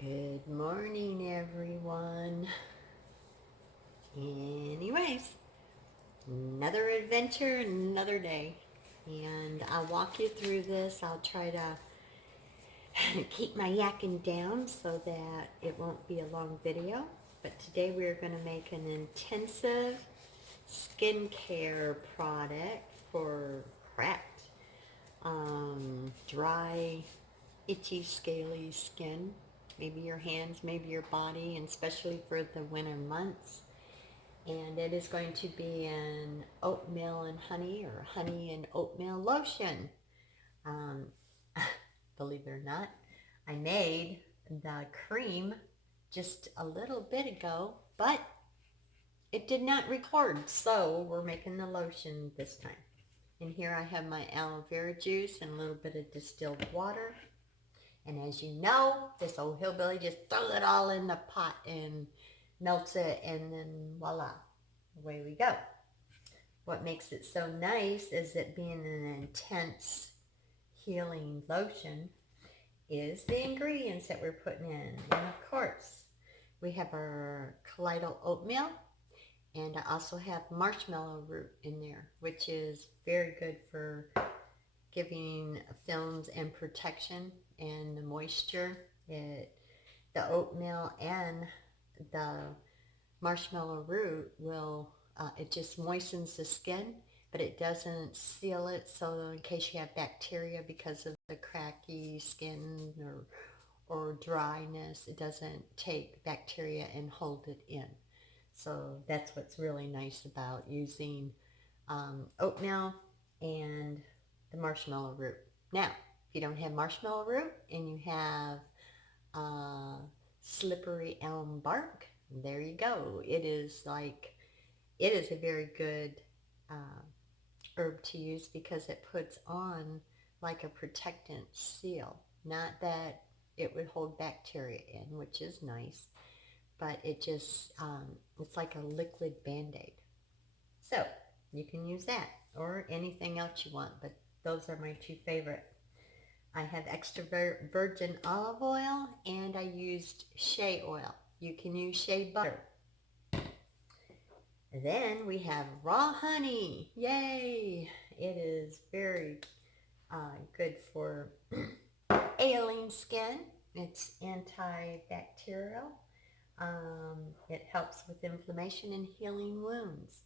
Good morning, everyone. Anyways, another adventure, another day. And I'll walk you through this. I'll try to keep my yakking down so that it won't be a long video. But today we're going to make an intensive skincare product for cracked, dry, itchy, scaly skin. Maybe your hands, maybe your body, and especially for the winter months. And it is going to be an oatmeal and honey or honey and oatmeal lotion. Um, believe it or not, I made the cream just a little bit ago, but it did not record, so we're making the lotion this time. And here I have my aloe vera juice and a little bit of distilled water. And as you know, this old hillbilly just throws it all in the pot and melts it, and then voila, away we go. What makes it so nice is that being an intense healing lotion is the ingredients that we're putting in. And of course, we have our colloidal oatmeal, and I also have marshmallow root in there, which is very good for giving films and protection and the moisture. The oatmeal and the marshmallow root will, it just moistens the skin, but it doesn't seal it, so in case you have bacteria because of the cracky skin or dryness, it doesn't take bacteria and hold it in. So that's what's really nice about using oatmeal and the marshmallow root. Now, if you don't have marshmallow root and you have slippery elm bark, there you go. It is a very good herb to use because it puts on like a protectant seal. Not that it would hold bacteria in, which is nice, but it just, it's like a liquid Band-Aid. So you can use that or anything else you want, but those are my two favorite. I have extra virgin olive oil and I used Shea oil. You can use Shea butter. And then we have raw honey. Yay! It is very good for ailing skin. It's antibacterial. It helps with inflammation and healing wounds.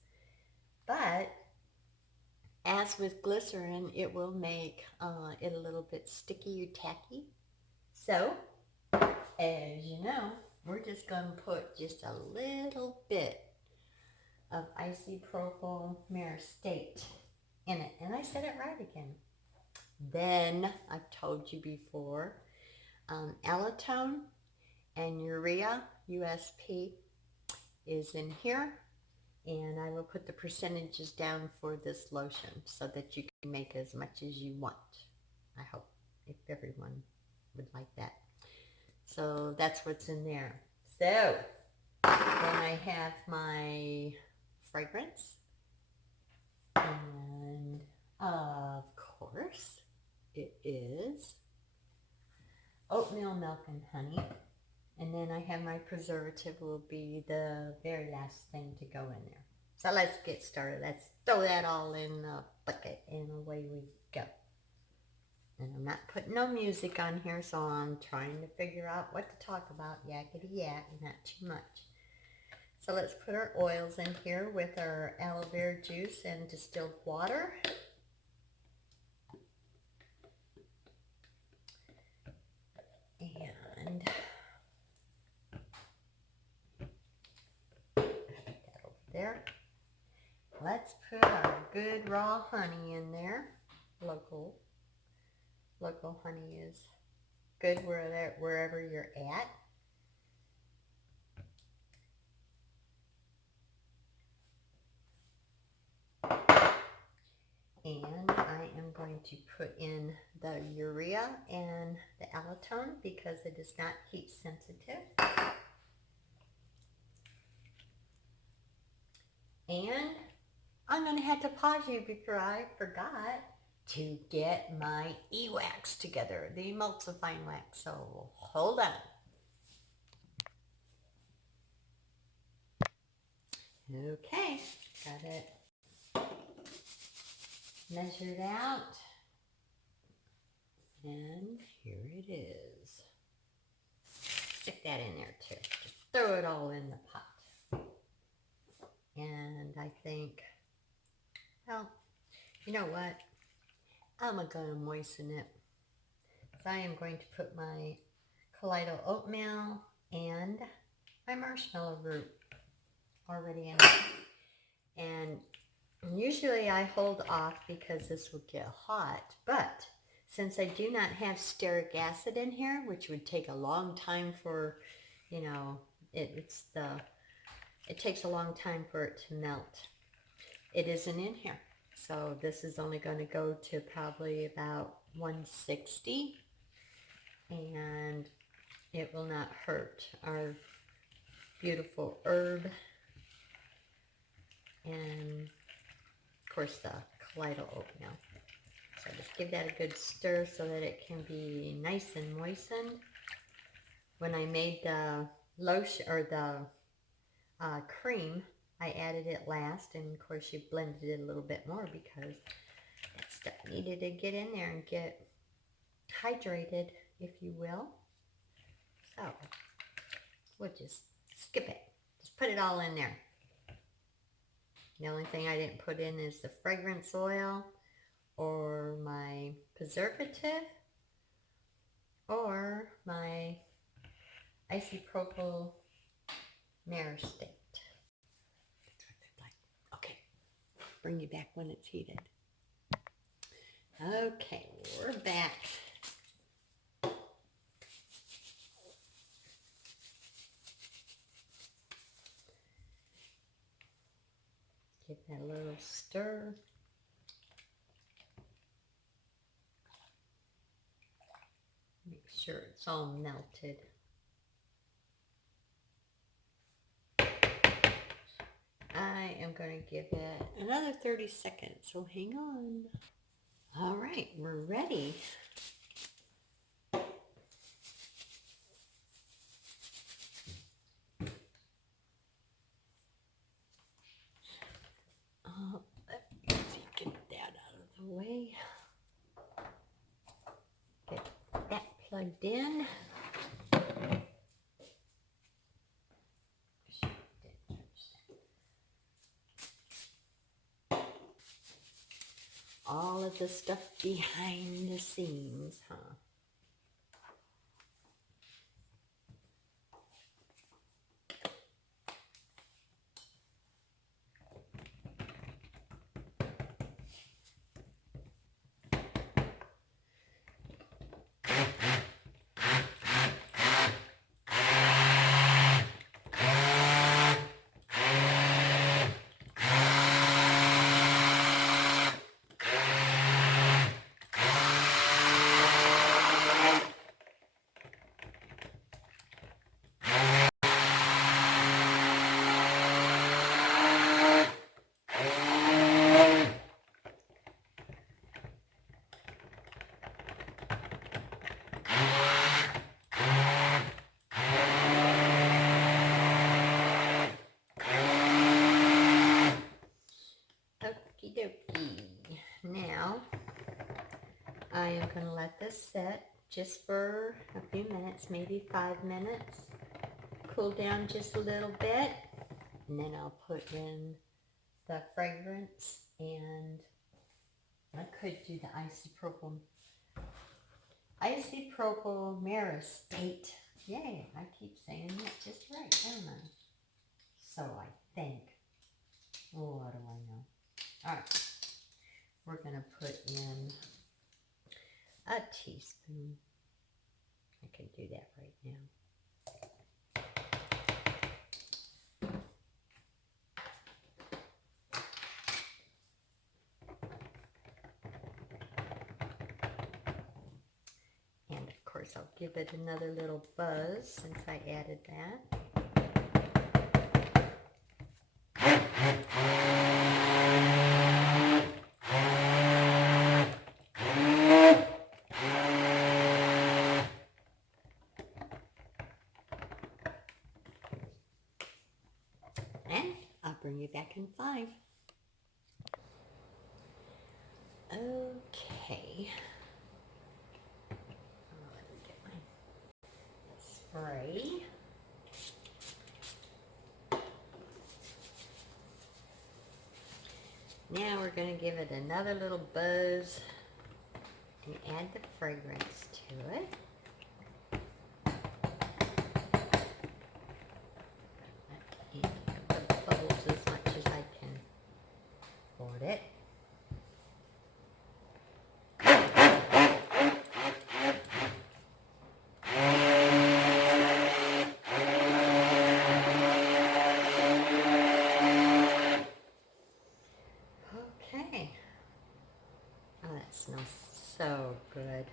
But as with glycerin, it will make it a little bit sticky or tacky. So, as you know, we're just going to put just a little bit of isopropyl myristate in it. And I said it right again. Then, I've told you before, Allantoin and Urea USP is in here. And I will put the percentages down for this lotion so that you can make as much as you want. I hope, if everyone would like that. So that's what's in there. So then I have my fragrance. And of course, it is oatmeal, milk, and honey. And then I have my preservative will be the very last thing to go in there. So let's get started. Let's throw that all in the bucket and away we go. And I'm not putting no music on here, so I'm trying to figure out what to talk about. Yakety yak, not too much. So let's put our oils in here with our aloe vera juice and distilled water. And there. Let's put our good raw honey in there. Local honey is good wherever you're at. And I am going to put in the urea and the Allantoin because it is not heat sensitive. And I'm going to have to pause you because I forgot to get my e-wax together, the emulsifying wax. So hold on. Okay, got it measured out. And here it is. Stick that in there too. Just throw it all in the pot. And I think, well, you know what? I'm going to moisten it. So I am going to put my colloidal oatmeal and my marshmallow root already in it. And usually I hold off because this will get hot, but since I do not have stearic acid in here, which would take a long time for, you know, it takes a long time for it to melt. It isn't in here. So this is only going to go to probably about 160, and it will not hurt our beautiful herb and of course the colloidal oatmeal. So just give that a good stir so that it can be nice and moistened. When I made the lotion or the cream, I added it last, and of course you blended it a little bit more because that stuff needed to get in there and get hydrated, if you will. So we'll just skip it. Just put it all in there. The only thing I didn't put in is the fragrance oil or my preservative or my isopropyl maristate. That's what it's like. Okay, bring you back when it's heated. Okay, we're back. Give that a little stir. Make sure it's all melted. I am going to give it another 30 seconds, so hang on. All right, we're ready. Let's see, get that out of the way. Get that plugged in. All of the stuff behind the scenes, huh? Okie dokie. Now, I am going to let this set just for a few minutes, maybe 5 minutes. Cool down just a little bit, and then I'll put in the fragrance, and I could do the isopropyl maristate. Yay, I keep saying that just right, don't I? So I think. Oh, what do I know? All right, we're going to put in a teaspoon. I can do that right now. And of course I'll give it another little buzz since I added that. bring you back in 5. Okay. Let me get my spray. Now we're going to give it another little buzz and add the fragrance to it. The bubbles as much as I can afford it. Okay. Oh, that smells so good.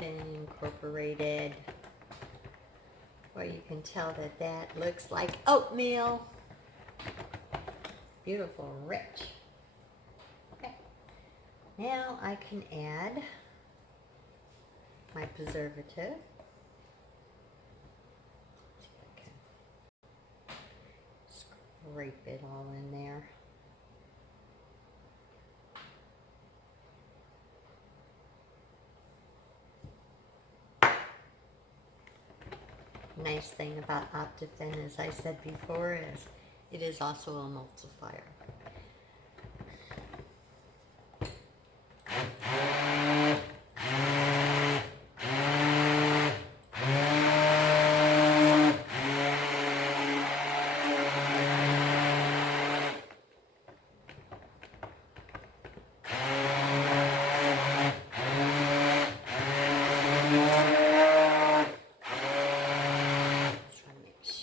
Incorporated. Well, you can tell that that looks like oatmeal. Beautiful, rich. Okay. Now I can add my preservative. See if I can scrape it all in there. Nice thing about Optiphen, as I said before, is it is also a emulsifier.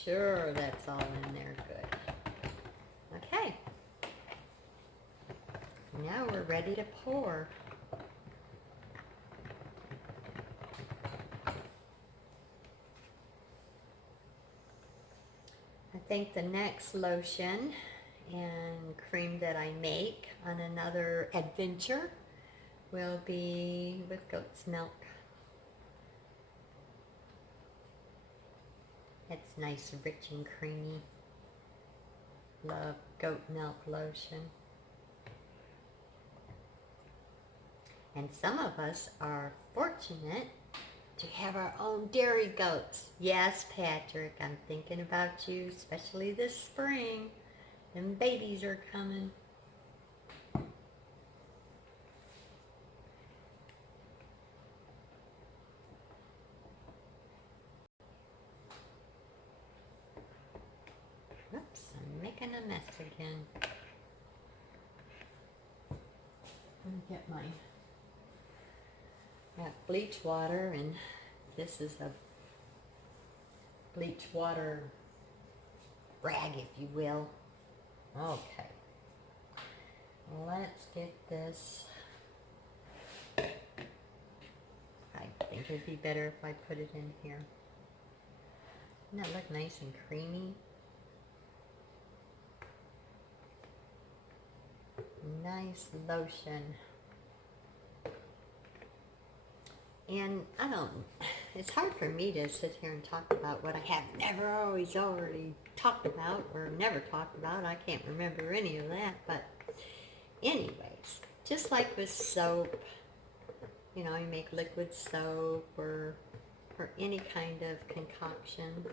Sure, that's all in there good. Okay. Now we're ready to pour. I think the next lotion and cream that I make on another adventure will be with goat's milk. It's nice, rich and creamy. Love goat milk lotion. And some of us are fortunate to have our own dairy goats. Yes, Patrick, I'm thinking about you, especially this spring. Them babies are coming. Oops, I'm making a mess again. Let me get my bleach water, and this is a bleach water rag, if you will. Okay. Let's get this. I think it'd be better if I put it in here. Doesn't that look nice and creamy? Nice lotion. And it's hard for me to sit here and talk about what I have never already talked about, or never talked about. I can't remember any of that. But anyways, just like with soap, you know, you make liquid soap or any kind of concoction,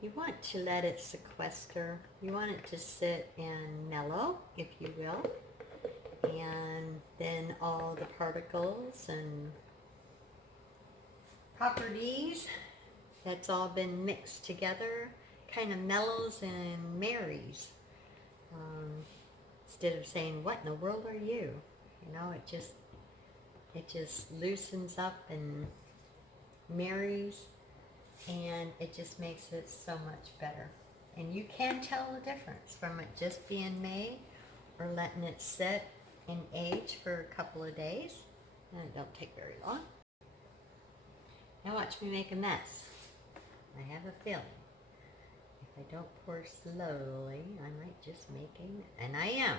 you want to let it sequester. You want it to sit and mellow, if you will. And then all the particles and properties that's all been mixed together kind of mellows and marries. Instead of saying, what in the world are you? You know, it just It just loosens up and marries, and it just makes it so much better. And you can tell the difference from it just being made or letting it sit and age for a couple of days. And it don't take very long. Now watch me make a mess. I have a feeling if I don't pour slowly, I might just make a, and I am.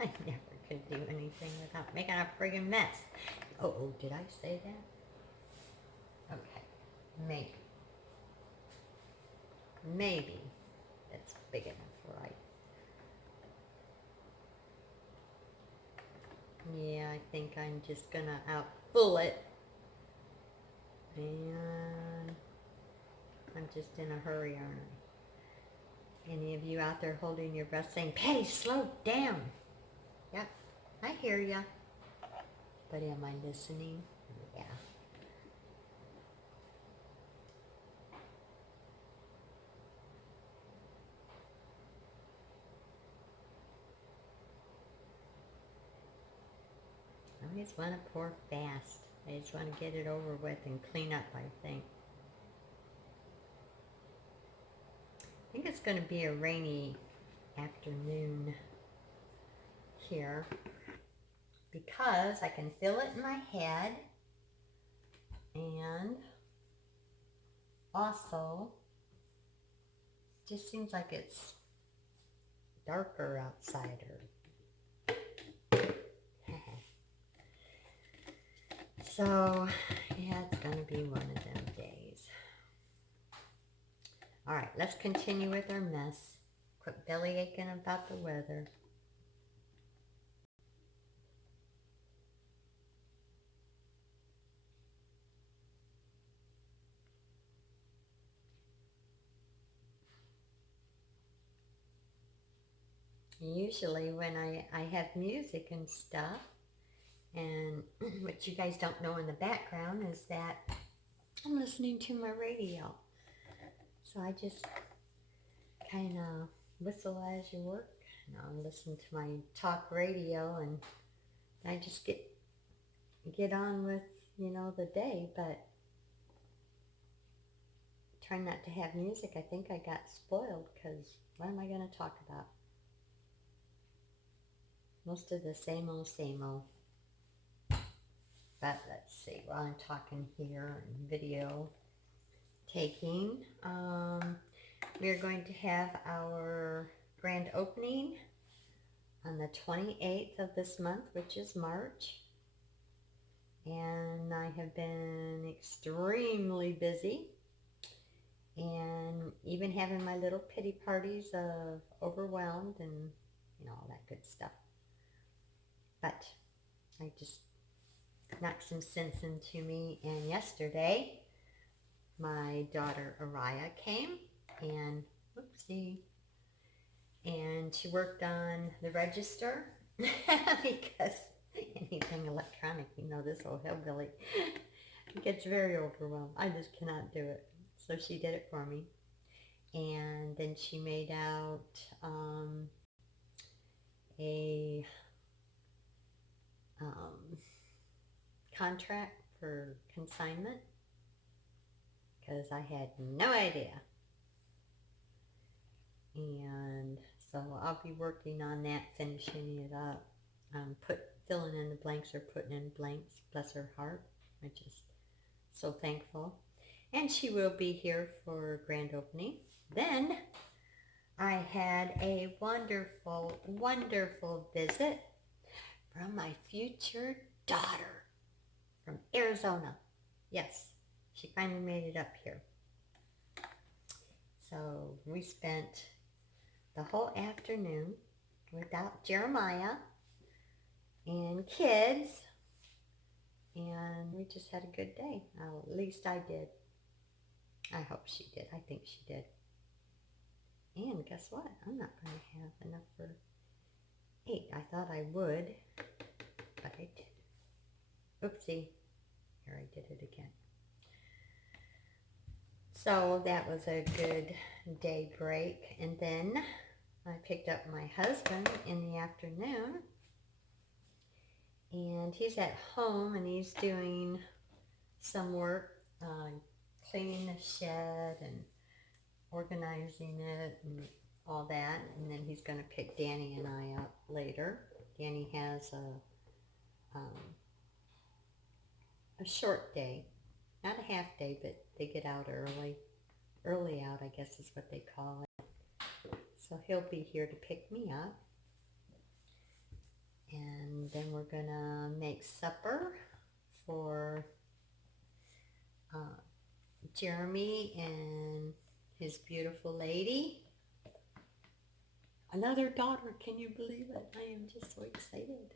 I never could do anything without making a friggin' mess. Oh, did I say that? Okay, maybe. Maybe it's big enough, right? Yeah, I think I'm just gonna out-full it. And I'm just in a hurry, aren't I? Any of you out there holding your breath saying, Patty, slow down. Yep, I hear ya. But am I listening? Yeah. I just want to pour fast. I just want to get it over with and clean up, I think. I think it's going to be a rainy afternoon here because I can feel it in my head, and also it just seems like it's darker outside, or so yeah, it's going to be one of them days. All right, let's continue with our mess. Quit belly aching about the weather. Usually when I have music and stuff, and what you guys don't know in the background is that I'm listening to my radio. So I just kind of whistle as you work. And I'll listen to my talk radio, and I just get on with, you know, the day. But try not to have music. I think I got spoiled because what am I going to talk about? Most of the same old, same old. But let's see, while I'm talking here and video taking, we're going to have our grand opening on the 28th of this month, which is March. And I have been extremely busy, and even having my little pity parties of overwhelmed and, you know, all that good stuff. But I just knocked some sense into me, and yesterday my daughter Urea came, and whoopsie, and she worked on the register because anything electronic, you know, this old hillbilly gets very overwhelmed. I just cannot do it. So she did it for me, and then she made out a contract for consignment, because I had no idea. And so I'll be working on that, finishing it up, filling in the blanks or putting in blanks. Bless her heart. I'm just so thankful. And she will be here for grand opening. Then I had a wonderful, wonderful visit from my future daughter from Arizona. Yes, she finally made it up here. So we spent the whole afternoon without Jeremiah and kids, and we just had a good day. At least I did. I hope she did. I think she did. And guess what? I'm not going to have enough for 8. I thought I would, but I didn't. Oopsie. Here, I did it again. So that was a good day break. And then I picked up my husband in the afternoon, And he's at home and he's doing some work, cleaning the shed and organizing it and all that. And then he's going to pick Danny and I up later. Danny has a short day, not a half day, but they get out early. Early out, I guess is what they call it. So he'll be here to pick me up. And then we're gonna make supper for Jeremy and his beautiful lady. Another daughter, can you believe it? I am just so excited.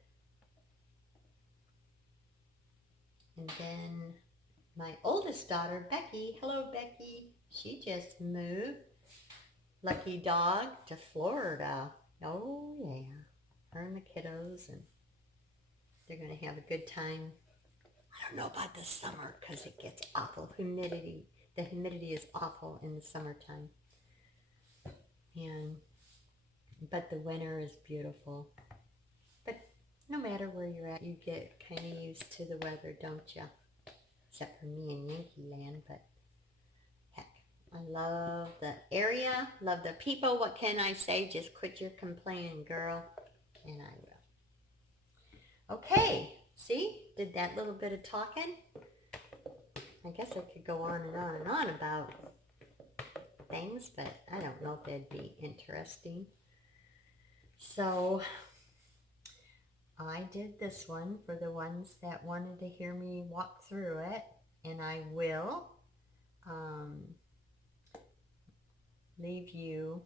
And then my oldest daughter, Becky, hello Becky, she just moved, lucky dog, to Florida. Oh yeah, her and the kiddos, and they're going to have a good time. I don't know about the summer because it gets awful humidity. The humidity is awful in the summertime. But the winter is beautiful. But no matter where you're at, you get kind of used to the weather, don't you? Except for me in Yankee Land, but heck, I love the area, love the people. What can I say? Just quit your complaining, girl, and I will. Okay, see? Did that little bit of talking? I guess I could go on and on and on about things, but I don't know if it'd be interesting. So I did this one for the ones that wanted to hear me walk through it, and I will leave you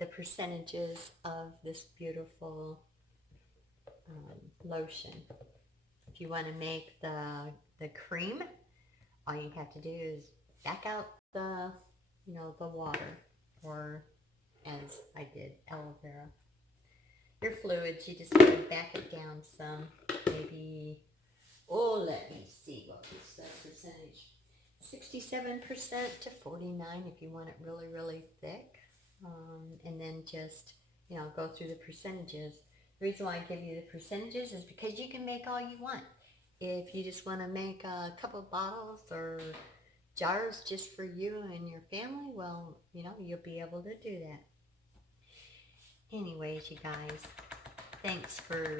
the percentages of this beautiful lotion. If you want to make the cream, all you have to do is back out the water, or as I did, aloe vera. Your fluids, you just want to back it down some, maybe, let me see, what was that percentage? 67% to 49% if you want it really, really thick. And then just, go through the percentages. The reason why I give you the percentages is because you can make all you want. If you just want to make a couple bottles or jars just for you and your family, well, you'll be able to do that. Anyways, you guys, thanks for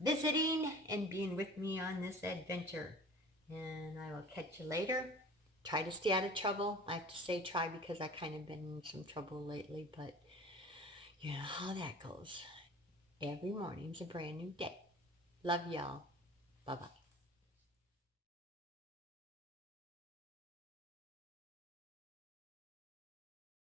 visiting and being with me on this adventure. And I will catch you later. Try to stay out of trouble. I have to say try because I kind of been in some trouble lately, but you know how that goes. Every morning's a brand new day. Love y'all. Bye-bye.